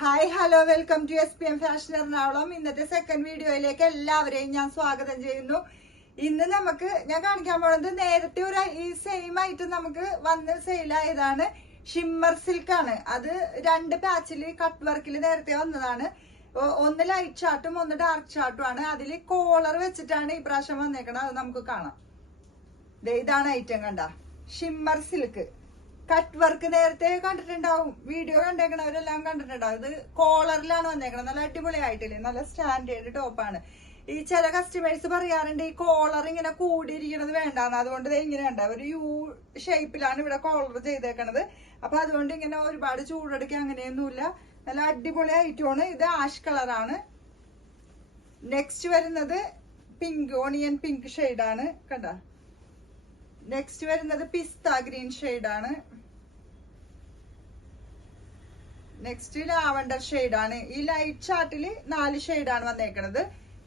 Hi hello welcome to SPM fashion Ernakulam. ഇന്നത്തെ second വീഡിയോയിലേക്ക് എല്ലാവരെയും ഞാൻ സ്വാഗതം ചെയ്യുന്നു. ഇന്ന് ഞാൻ കാണിക്കാൻ പോകുന്നത് നേരത്തെ ഈ സെയിം ആയിട്ട് നമുക്ക് വന്ന് സെയിലായതാണ്. ഷിമ്മർ സിൽക്ക് ആണ്. അത് രണ്ട് പാച്ചിൽ കട്ട് വർക്കിൽ നേരത്തെ വന്നതാണ്. ഒന്ന് ലൈറ്റ് ചാർട്ടും ഒന്ന് ഡാർക്ക് ചാർട്ടും ആണ്. അതിൽ കോളർ വെച്ചിട്ടാണ് ഈ പ്രാവശ്യം വന്നേക്കണത്. അത് നമുക്ക് കാണാം. ഇതാണ് ഐറ്റം. കണ്ട ഷിമ്മർ സിൽക്ക് കട്ട് വർക്ക് നേരത്തെ കണ്ടിട്ടുണ്ടാവും. വീഡിയോ കണ്ടേക്കണവരെല്ലാം കണ്ടിട്ടുണ്ടാവും. ഇത് കോളറിലാണ് വന്നേക്കണത്. നല്ല അടിപൊളിയായിട്ടില്ലേ? നല്ല സ്റ്റാൻഡേർഡ് ടോപ്പാണ്. ഈ ചില കസ്റ്റമേഴ്സ് പറയാറുണ്ട് ഈ കോളർ ഇങ്ങനെ കൂടിയിരിക്കണത് വേണ്ടാന്ന്. അതുകൊണ്ട് ഇങ്ങനെ ഉണ്ട്, ഒരു യു ഷേപ്പിലാണ് ഇവിടെ കോളർ ചെയ്തേക്കണത്. അപ്പൊ അതുകൊണ്ട് ഇങ്ങനെ ഒരുപാട് ചൂടെടുക്കുക അങ്ങനെയൊന്നുമില്ല. നല്ല അടിപൊളി ഐറ്റമാണ്. ഇത് ആഷ് കളറാണ്. നെക്സ്റ്റ് വരുന്നത് പിങ്ക്, ഓണിയൻ പിങ്ക് ഷെയ്ഡാണ്. കണ്ട. നെക്സ്റ്റ് വരുന്നത് പിസ്ത ഗ്രീൻ ഷെയ്ഡാണ്. നെക്സ്റ്റ് ലാവണ്ടർ ഷെയ്ഡാണ്. ഈ ലൈറ്റ് ചാർട്ടില് 4 ഷെയ്ഡാണ് വന്നേക്കണത്.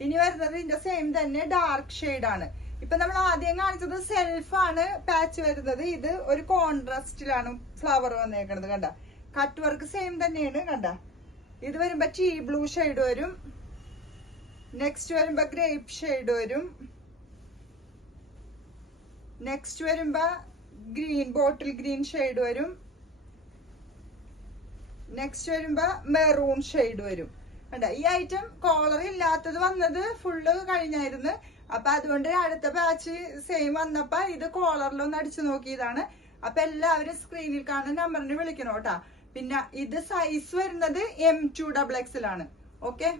ഇനി വരുന്നത് ഇതിന്റെ സെയിം തന്നെ ഡാർക്ക് ഷെയ്ഡാണ്. ഇപ്പൊ നമ്മൾ ആദ്യം കാണിച്ചത് സെൽഫാണ് പാച്ച് വരുന്നത്. ഇത് ഒരു കോൺട്രാസ്റ്റിലാണ് ഫ്ലവർ വന്നേക്കണത്. കണ്ട. കട്ട് വർക്ക് സെയിം തന്നെയാണ്. കണ്ട. ഇത് വരുമ്പോ ടീ ബ്ലൂ ഷെയ്ഡ് വരും. നെക്സ്റ്റ് വരുമ്പോ ഗ്രേപ്പ് ഷെയ്ഡ് വരും. നെക്സ്റ്റ് വരുമ്പോ ഗ്രീൻ, ബോട്ടിൽ ഗ്രീൻ ഷെയ്ഡ് വരും. നെക്സ്റ്റ് വരുമ്പോ മെറൂൺ ഷെയ്ഡ് വരും. കണ്ട. ഈ ഐറ്റം കോളർ ഇല്ലാത്തത് വന്നത് ഫുള്ള് കഴിഞ്ഞായിരുന്നു. അപ്പൊ അതുകൊണ്ട് അടുത്ത ബാച്ച് സെയിം വന്നപ്പോ ഇത് കോളറിലൊന്ന് അടിച്ചു നോക്കിയതാണ്. അപ്പൊ എല്ലാവരും സ്ക്രീനിൽ കാണുന്ന നമ്പറിന് വിളിക്കണം കേട്ടാ. പിന്നെ ഇത് സൈസ് വരുന്നത് M2XX ആണ്. ഓക്കെ.